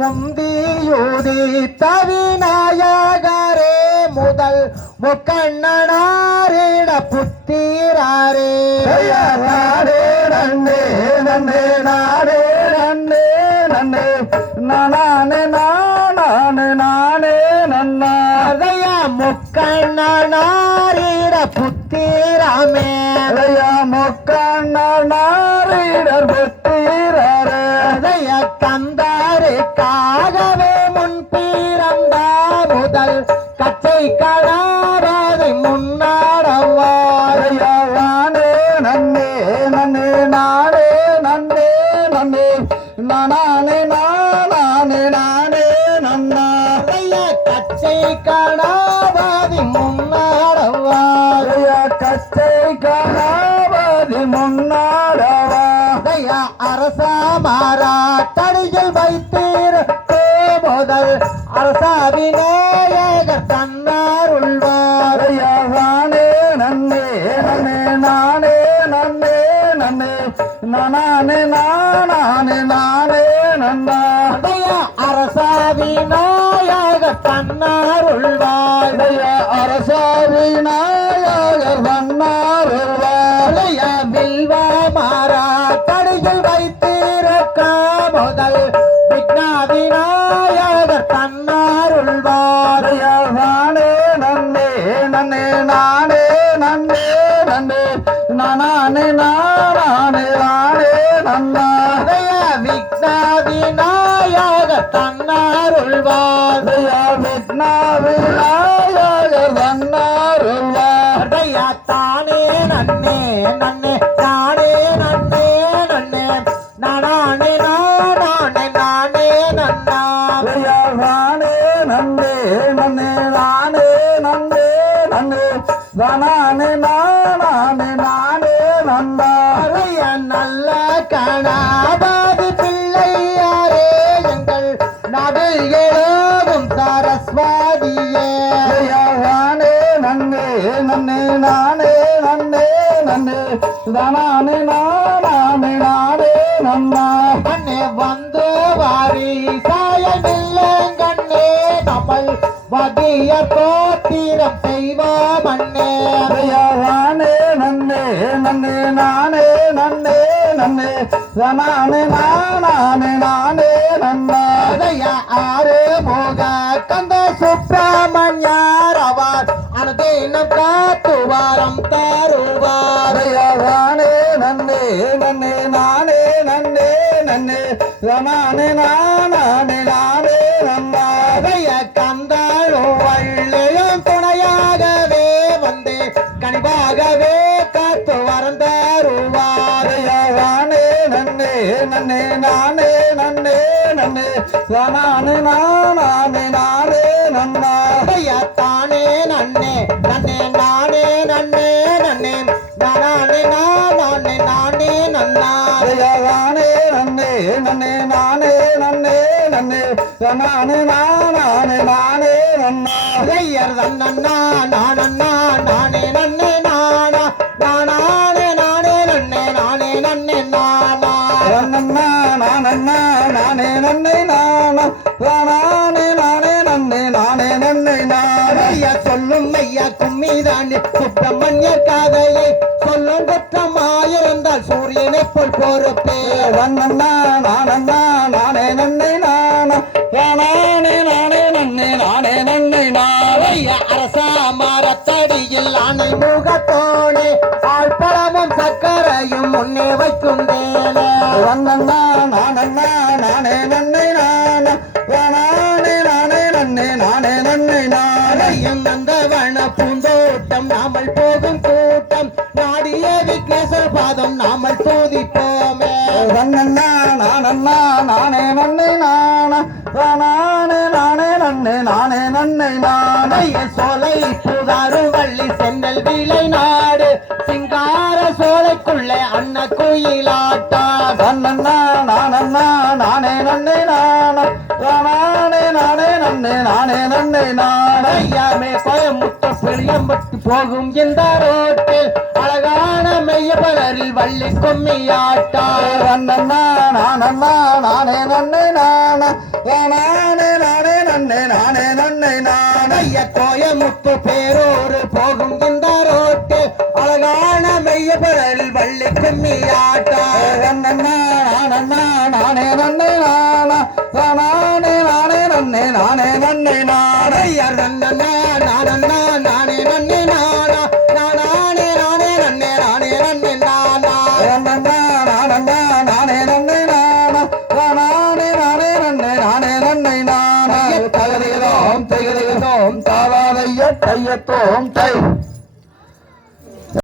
முந்தியூதி தவிநாயகரே முதல் முக்கண்ணனாரிட புத்திராரே நாடே நன்னே நன்னே நாடே நன்னே நன்னே நானே நானே நானே நன்னாதைய முக்கண்ணனாரிட புத்திராமே முக்கண்ணனாரிட புத்திரே கந்தாருக்காகவே முன் பிறந்த முதல் கச்சை கடாவாதை முன்னாடவானே நன்னே நன்னே நாடே நன்னே நன்னே நானே நானே நானே நன்னாதைய கச்சை கடாவாதி முன்னாடவாதைய கச்சை கடாவாதி முன்னாடவாதைய அரசமாரா தடியில் வைத்தீரே முதல் அரசாவினேயகர் தன்னார் உள்வார் நானே நன்னே நன்னே நானே நன்னே நன்னே நானே நானே நானே நன்னாதைய அரசாவினாயகர் தன்னார் உள்வார் அரசாவினாயகர் தன்னார் உள்வார் வில்வமாரா தடியில் வைத்தீரக்க முதல் விக்னாவினாயகர் தன்னார் உள்வார் நானே நன்னே நன்னே நானே நன்னே நன்னே நானே நானே நானே நன்னாதைய விக்னாவினாயகர் தன்னார் உள்வார் விக்னாவினாயகர் தன்னார் உள்வார் தானே நன்னே நன்னே நானே நன்னே நன்னே நானே நானே நானே நன்னா நானே நன்னே நன்னே நானே நன்னே நன்னே நானே நானே நானே நன்னா நல்ல கணாபாதி பிள்ளையாரே எங்கள் நபில் எழுதும் சரஸ்வதியே நானே நன்னே நன்னே நானே நன்னே நன்னே நானே நானே நானே நன்னா கண்ணே வந்து வாரி சாயமில்லங்கண்ணே நம்மள் வதிய கோத்திரம் செய்வோம் அண்ணே நானே நன்னே நன்னே நானே நன்னே நன்னே நானே நானே நானே நன்னா ஆறு மோக கந்த சுப்பிரமணியார் அவர் அனுதினம் காத்துவாரம் தருவார் நானே நன்னே நன்னே நானே நன்னே நன்னே நானே நானே நானே நன்னா கந்தாழும் வள்ளியும் துணையாகவே வந்து கனிவாகவே காத்து வரம் தருவார் நானே நன்னே நன்னே நானே நன்னே நன்னே நானே நானே நானே நன்னா தானே நன்னே நன்னே நானே நன்னே நன்னே நானே நானே நானே நன்னா நானே நன்னே நன்னே நானே நன்னே நன்னே நானே நானே நானே நன்னா தன்னண்ணா நானண்ணா நானே நன்னே நானா நானே நானே நன்னே நானே நன்னே நானா நன்னா நானண்ணா நானே நன்னே நானா நானே நானே நன்னே நானே நன்னே நானே சொல்லும் ஐயா கும்மிதாண்டி சுப்பிரமணியர் கதையை சொல்லும் குற்றமாயிருந்தால் சூரியனை போல் பொறுப்பே நன்னா நானண்ணா நானே நன்னே நானா நானே நானே நன்னே நானே நன்னே நானே அரசா மரத்தடியில் அணை முகத்தோடு ஆழ்பழமும் சக்கரையும் முன்னே வைக்கும் தேனே நன்னா நானண்ணா நானே நன்னே நானா நானே நானே நன்னே நானே நன்னே நானே நந்தவன பூந்தோட்டம் நாமல் போகும் கூட்டம் நாடிய விக்னேஸ்வர் பாதம் நாமல் தோதிப்போமே நன்னா நானண்ணா நானே நன்னே நானா நானே நானே நன்னே நானே நன்னே நானே சோலை புதாரும் வள்ளி சென்னல் விளை நாடு சிங்கார சோலைக்குள்ளே அன்ன குயிலாட்டா நன்னா நானண்ணா நானே நன்னே நானா நானே நானே நன்னே நானே நன்னை நானே ஐயாமே கோயமுத்தூர் பிளியம்பட்டு போகும் இந்த ரோட்டில் அழகான மெய்ய பலரில் வள்ளி கும்மியாட்டம் நன்னண்ணா நானண்ணா நானே நன்னை நானா நானே நானே நன்னே நானே நன்னை நானே ஐயா கோயமுத்து பேரூர் போகும் இந்த ரோட்டில் அழகான மெய்ய பலரில் வள்ளி கும்மியாட்டம் நன்னண்ணா நானண்ணா நானே நன்னை நானா நானே நானே நன்னே நானே நன்னை நானே ஐயா நன்னண்ணா நானண்ணா நானே நன்னே நானா நானே நானே நன்னே நானே நன்னே நானா நன்னண்ணா நானண்ணா நானே நன்னை நானா நானே நானே நன்னே நானே நன்னை நானே தகதிகளோம் திகதிகளோம் தாவாதைய தையத்தோம் தை